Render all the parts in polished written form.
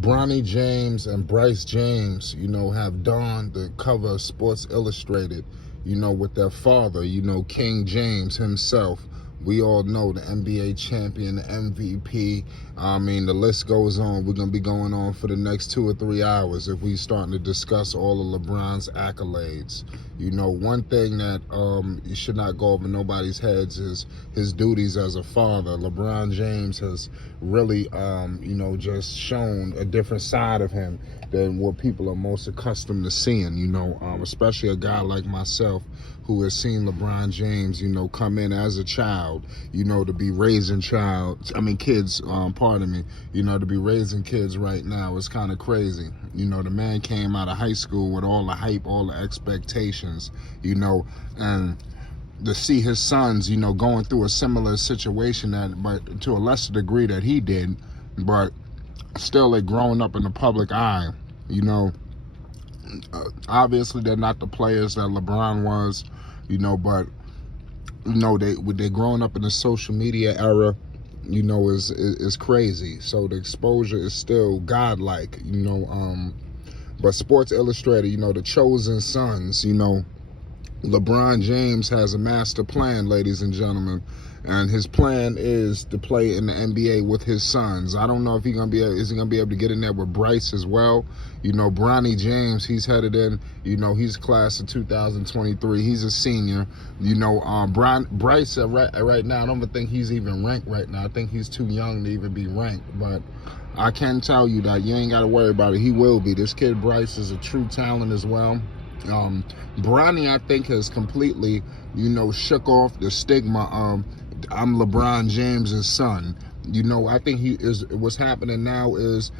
Bronny James and Bryce James, have donned the cover of Sports Illustrated, with their father, King James himself. We all know the NBA champion, the MVP. I mean, the list goes on. We're going to be going on for the next 2 or 3 hours if we starting to discuss all of LeBron's accolades. One thing that should not go over nobody's heads is his duties as a father. LeBron James has really, just shown a different side of him than what people are most accustomed to seeing, especially a guy like myself who has seen LeBron James, come in as a child, to be raising kids, to be raising kids right now is kind of crazy. The man came out of high school with all the hype, all the expectations, and to see his sons, going through a similar situation but to a lesser degree that he did, but still they're growing up in the public eye, obviously they're not the players that LeBron was, but they're growing up in the social media era, is crazy. So the exposure is still godlike, but Sports Illustrated, the chosen sons, LeBron James has a master plan, ladies and gentlemen, and his plan is to play in the NBA with his sons. I don't know if is he gonna be able to get in there with Bryce as well. Bronny James, he's headed in. He's class of 2023. He's a senior. Bryce right now, I don't even think he's even ranked right now. I think he's too young to even be ranked. But I can tell you that you ain't got to worry about it. He will be. This kid Bryce is a true talent as well. Bronny, I think, has completely, shook off the stigma of I'm LeBron James's son. I think what's happening now is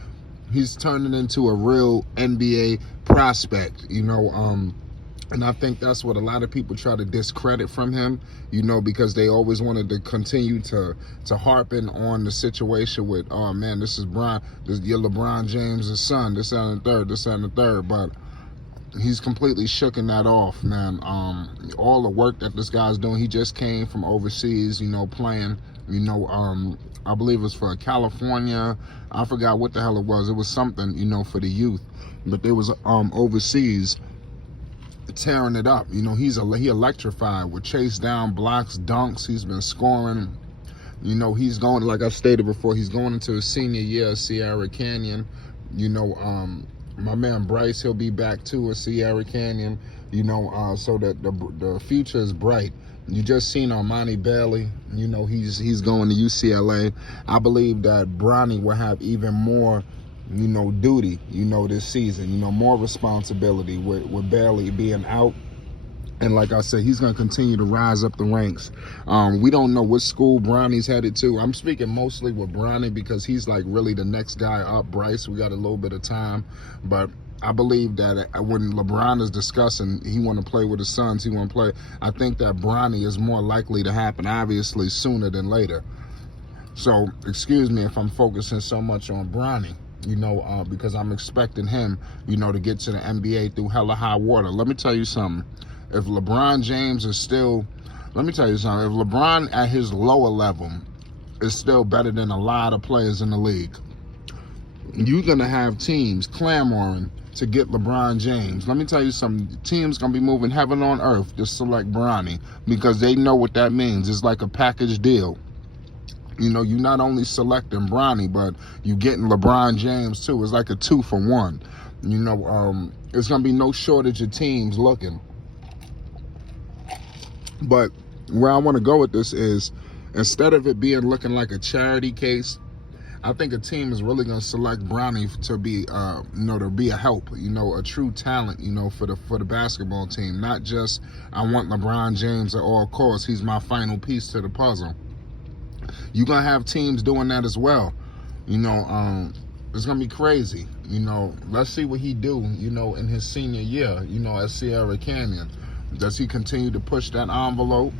he's turning into a real NBA prospect, and I think that's what a lot of people try to discredit from him, because they always wanted to continue to harping on the situation with, oh man, this is you're LeBron James's son, this, that, and the third, but he's completely shooking that off, man. All the work that this guy's doing, he just came from overseas, playing, I believe it was for California. I forgot what the hell it was. It was something, for the youth, but it was overseas, tearing it up. He electrified with chase down, blocks, dunks. He's been scoring. He's going, like I stated before, he's going into his senior year at Sierra Canyon. My man Bryce, he'll be back too at Sierra Canyon, so that the future is bright. You just seen Armani Bailey, he's going to UCLA. I believe that Bronny will have even more, duty, this season, more responsibility with Bailey being out. And like I said, he's going to continue to rise up the ranks. We don't know what school Bronny's headed to. I'm speaking mostly with Bronny because he's like really the next guy up. Bryce, we got a little bit of time. But I believe that when LeBron is discussing he want to play with his sons, he want to play, I think that Bronny is more likely to happen, obviously, sooner than later. So, excuse me if I'm focusing so much on Bronny, because I'm expecting him, to get to the NBA through hella high water. Let me tell you something. If LeBron James is still, let me tell you something, if LeBron at his lower level is still better than a lot of players in the league, you're going to have teams clamoring to get LeBron James. Let me tell you something, teams going to be moving heaven on earth to select Bronny because they know what that means. It's like a package deal. You're not only selecting Bronny, but you getting LeBron James too. It's like a 2-for-1. It's going to be no shortage of teams looking. But where I want to go with this is, instead of it being looking like a charity case, I think a team is really going to select Bronny to be, to be a help, a true talent, for the basketball team. Not just, I want LeBron James at all costs. He's my final piece to the puzzle. You're going to have teams doing that as well. It's going to be crazy. Let's see what he do, in his senior year, at Sierra Canyon. Does he continue to push that envelope?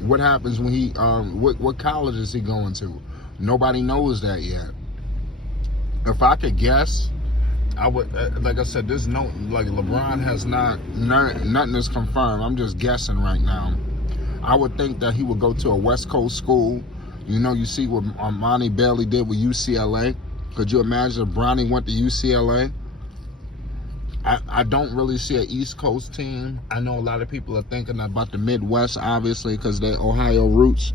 What happens when he, what college is he going to? Nobody knows that yet. If I could guess, I would, like I said, LeBron has nothing is confirmed. I'm just guessing right now. I would think that he would go to a West Coast school. You see what Armani Bailey did with UCLA. Could you imagine if Bronny went to UCLA? I don't really see an East Coast team. I know a lot of people are thinking about the Midwest, obviously, because they're Ohio roots.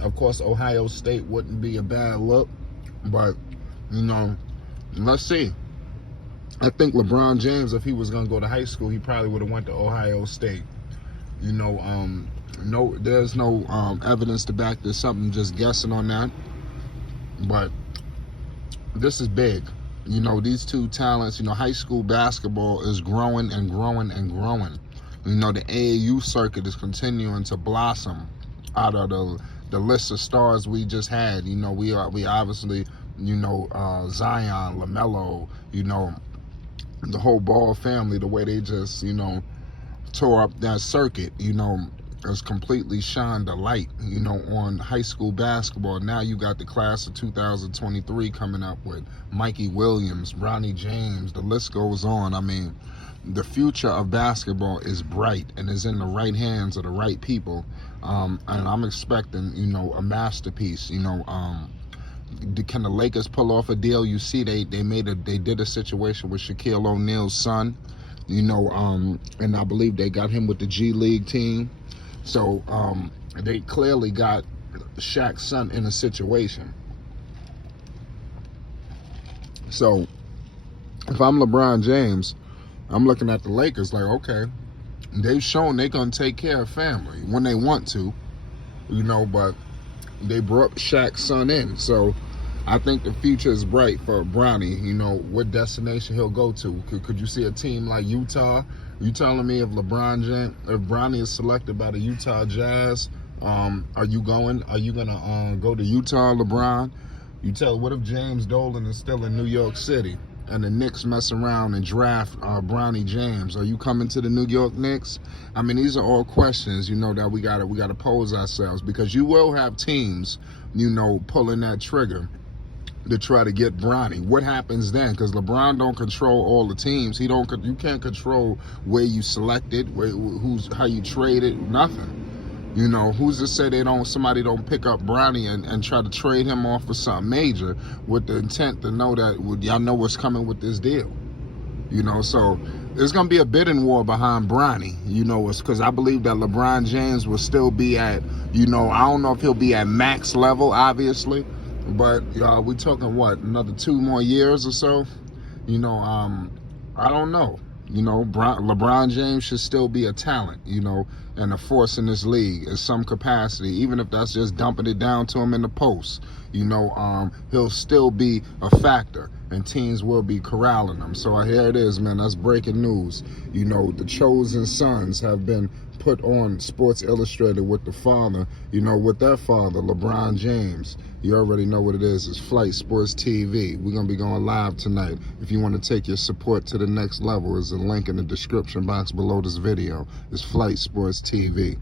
Of course, Ohio State wouldn't be a bad look, but, you know, let's see. I think LeBron James, if he was going to go to high school, he probably would have went to Ohio State. You know, no, there's no evidence to back this up. I'm just guessing on that. But this is big. You know, these two talents, you know, high school basketball is growing and growing and growing. You know, the AAU circuit is continuing to blossom out of the list of stars we just had. You know, we obviously, you know, Zion, LaMelo, you know, the whole Ball family, the way they just, you know, tore up that circuit, you know, has completely shined a light, you know, on high school basketball. Now you got the class of 2023 coming up with Mikey Williams, Bronny James, the list goes on. I mean, the future of basketball is bright and is in the right hands of the right people. And I'm expecting, you know, a masterpiece. You know, can the Lakers pull off a deal? You see, they did a situation with Shaquille O'Neal's son, you know, and I believe they got him with the G League team. So they clearly got Shaq's son in a situation. So if I'm LeBron James, I'm looking at the Lakers like, okay, they've shown they're going to take care of family when they want to, you know, but they brought Shaq's son in. So I think the future is bright for Bronny, you know, what destination he'll go to. Could you see a team like Utah? You telling me if Bronny is selected by the Utah Jazz, are you gonna go to Utah, LeBron? What if James Dolan is still in New York City and the Knicks mess around and draft Bronny James? Are you coming to the New York Knicks? I mean, these are all questions, you know, that we gotta pose ourselves, because you will have teams, you know, pulling that trigger to try to get Bronny. What happens then? Because LeBron don't control all the teams. You can't control where you selected, how you traded, nothing. You know, who's to say somebody don't pick up Bronny and try to trade him off for something major with the intent to know that y'all know what's coming with this deal. You know, so there's going to be a bidding war behind Bronny, you know, because I believe that LeBron James will still be at, you know, I don't know if he'll be at max level, obviously, but we talking what, another 2 more years or so? You know, I don't know. You know, LeBron James should still be a talent, you know, and a force in this league in some capacity, even if that's just dumping it down to him in the post. You know, he'll still be a factor, and teams will be corralling him. So here it is, man. That's breaking news. You know, the chosen sons have been put on Sports Illustrated with the father, you know, with their father, LeBron James. You already know what it is. It's Flight Sports TV. We're going to be going live tonight. If you want to take your support to the next level, there's a link in the description box below this video. It's Flight Sports TV.